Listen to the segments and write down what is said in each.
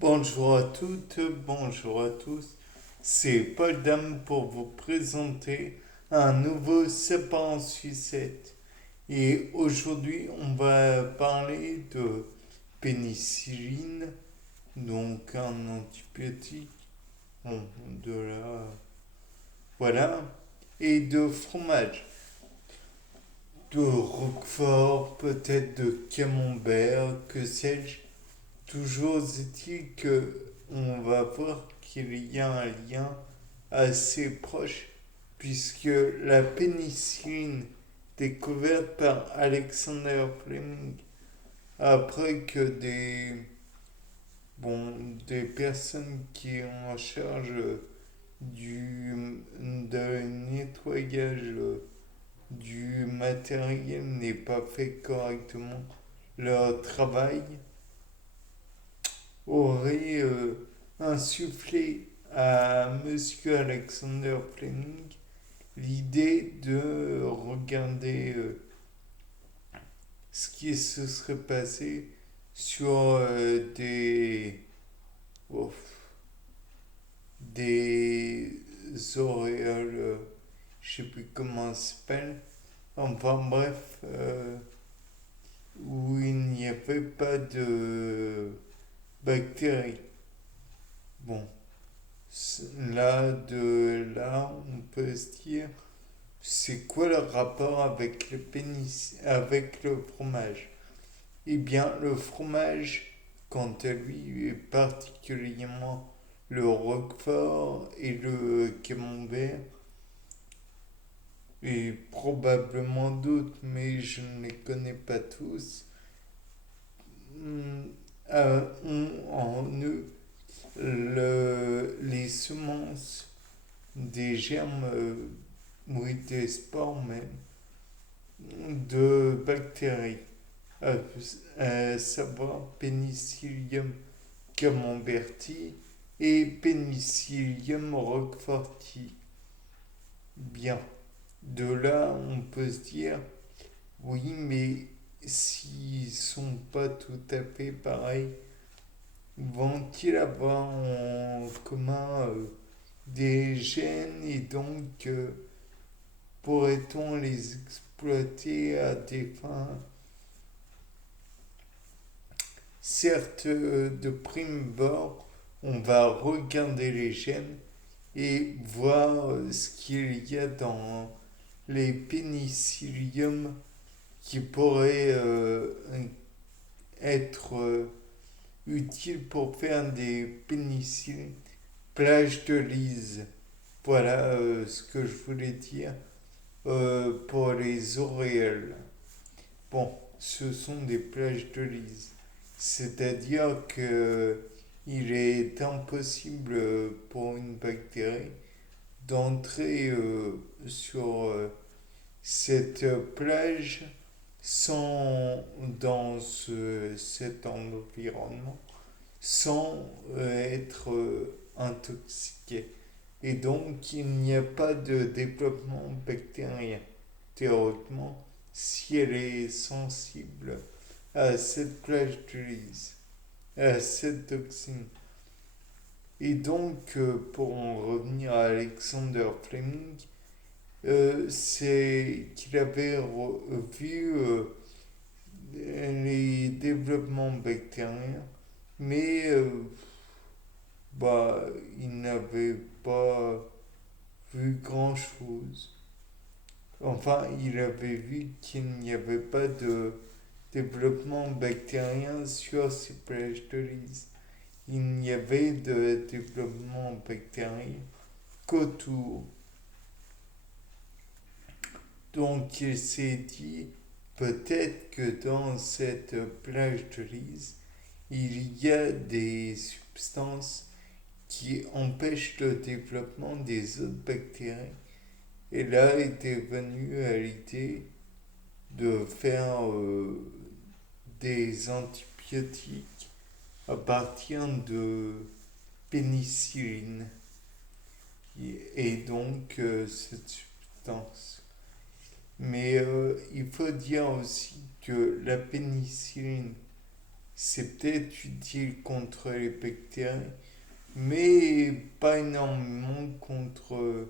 Bonjour à toutes, bonjour à tous. C'est Paul Dame pour vous présenter un nouveau sapin en sucette. Et aujourd'hui, on va parler de pénicilline, donc un antibiotique. Bon, de là, voilà. Et de fromage. De Roquefort, peut-être de Camembert, que sais-je. Toujours est-il que on va voir qu'il y a un lien assez proche puisque la pénicilline découverte par Alexander Fleming après que des personnes qui ont en charge de nettoyage du matériel n'aient pas fait correctement leur travail aurait insufflé à Monsieur Alexander Fleming l'idée de regarder ce qui se serait passé sur oh, des auréoles, je sais plus comment ça s'appelle, enfin bref, où il n'y avait pas de bactéries. Bon, là, on peut se dire, c'est quoi le rapport avec avec le fromage? Eh bien, le fromage, quant à lui, et particulièrement le roquefort et le camembert, et probablement d'autres, mais je ne les connais pas tous, ont en eux les semences des germes, oui, des spores même, de bactéries, à, à savoir Penicillium camemberti et Penicillium roqueforti. Bien, de là on peut se dire, oui, mais s'ils sont pas tout à fait pareils, vont-ils avoir en commun des gènes et donc pourrait-on les exploiter à des fins, certes de prime abord, on va regarder les gènes et voir ce qu'il y a dans les pénicilliums qui pourraient être utiles pour faire des pénicillines plages de lise. Voilà ce que je voulais dire pour les auréoles. Bon, ce sont des plages de lise. C'est-à-dire que il est impossible pour une bactérie d'entrer sur cette plage sans cet environnement sans être intoxiqué. Et donc, il n'y a pas de développement bactérien, théoriquement, si elle est sensible à cette plage de lys, à cette toxine. Et donc, pour en revenir à Alexander Fleming, c'est qu'il avait vu les développements bactériens, mais bah, il n'avait pas vu grand-chose. Enfin, il avait vu qu'il n'y avait pas de développement bactérien sur ces plages de lys. Il n'y avait de développement bactérien qu'autour. Donc il s'est dit peut-être que dans cette plage de lys, il y a des substances qui empêchent le développement des autres bactéries. Et là était venue à l'idée de faire des antibiotiques à partir de pénicilline et donc cette substance. Mais il faut dire aussi que la pénicilline, c'est peut-être utile contre les bactéries, mais pas énormément contre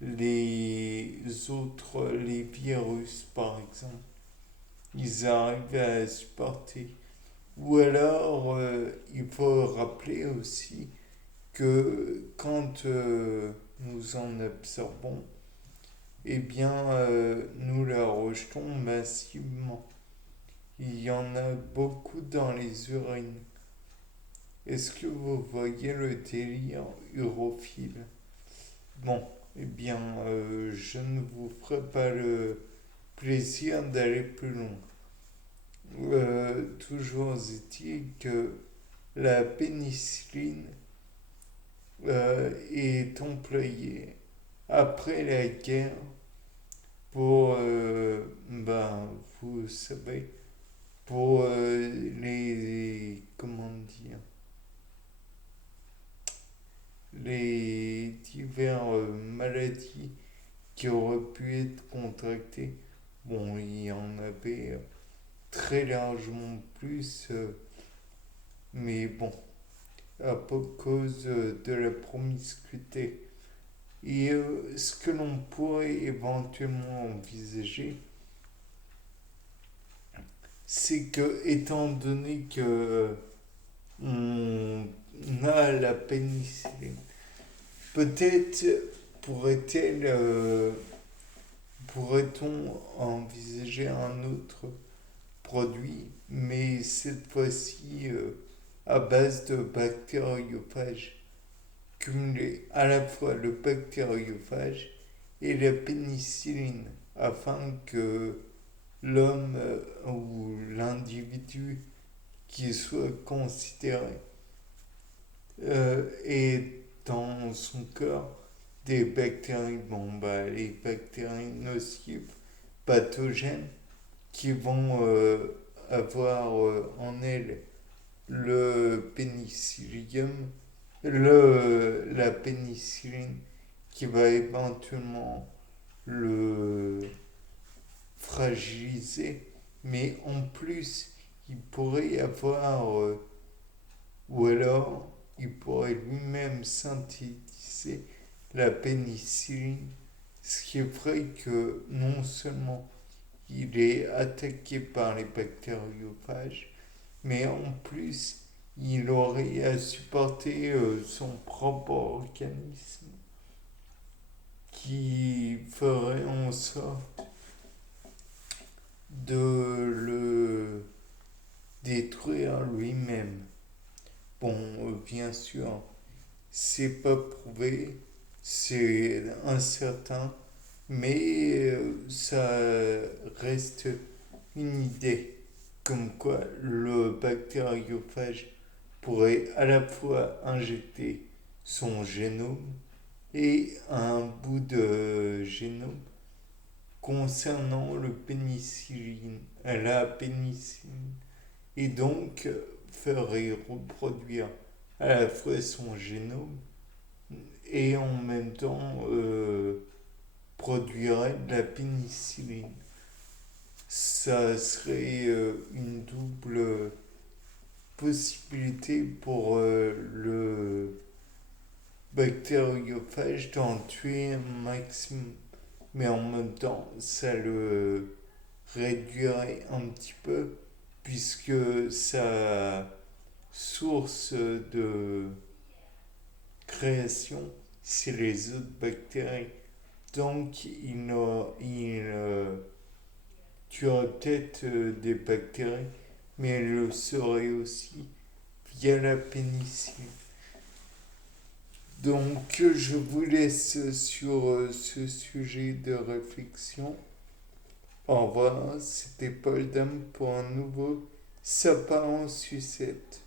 les autres, les virus par exemple. Ils arrivent à supporter. Ou alors, il faut rappeler aussi que quand nous en absorbons, eh bien, nous la rejetons massivement. Il y en a beaucoup dans les urines. Est-ce que vous voyez le délire urophile? Bon, eh bien, je ne vous ferai pas le plaisir d'aller plus loin. Toujours est-il que la pénicilline est employée après la guerre pour, vous savez, pour comment dire, les diverses maladies qui auraient pu être contractées. Bon, il y en avait très largement plus, mais bon, à cause de la promiscuité. Et ce que l'on pourrait éventuellement envisager, c'est que, étant donné que on a la pénicilline, peut-être pourrait-elle, pourrait-on envisager un autre produit, mais cette fois-ci à base de bactériophages, cumuler à la fois le bactériophage et la pénicilline afin que l'homme ou l'individu qui soit considéré ait dans son corps des bactéries, les bactéries nocives, pathogènes, qui vont avoir en elles le pénicillium, la pénicilline qui va éventuellement le fragiliser, mais en plus, il pourrait y avoir, ou alors, il pourrait lui-même synthétiser la pénicilline, ce qui ferait que non seulement il est attaqué par les bactériophages, mais en plus, il aurait à supporter son propre organisme qui ferait en sorte de le détruire lui-même. Bon, bien sûr, c'est pas prouvé, c'est incertain, mais ça reste une idée comme quoi le bactériophage pourrait à la fois injecter son génome et un bout de génome concernant la pénicilline, et donc ferait reproduire à la fois son génome et en même temps produirait de la pénicilline. Ça serait une double possibilité pour le bactériophage d'en tuer un maximum. Mais en même temps, ça le réduirait un petit peu puisque sa source de création, c'est les autres bactéries. Donc, il tuerait peut-être des bactéries, mais elle le serait aussi via la pénicilline. Donc, je vous laisse sur ce sujet de réflexion. Au revoir, c'était Paul Dame pour un nouveau sapin en sucette.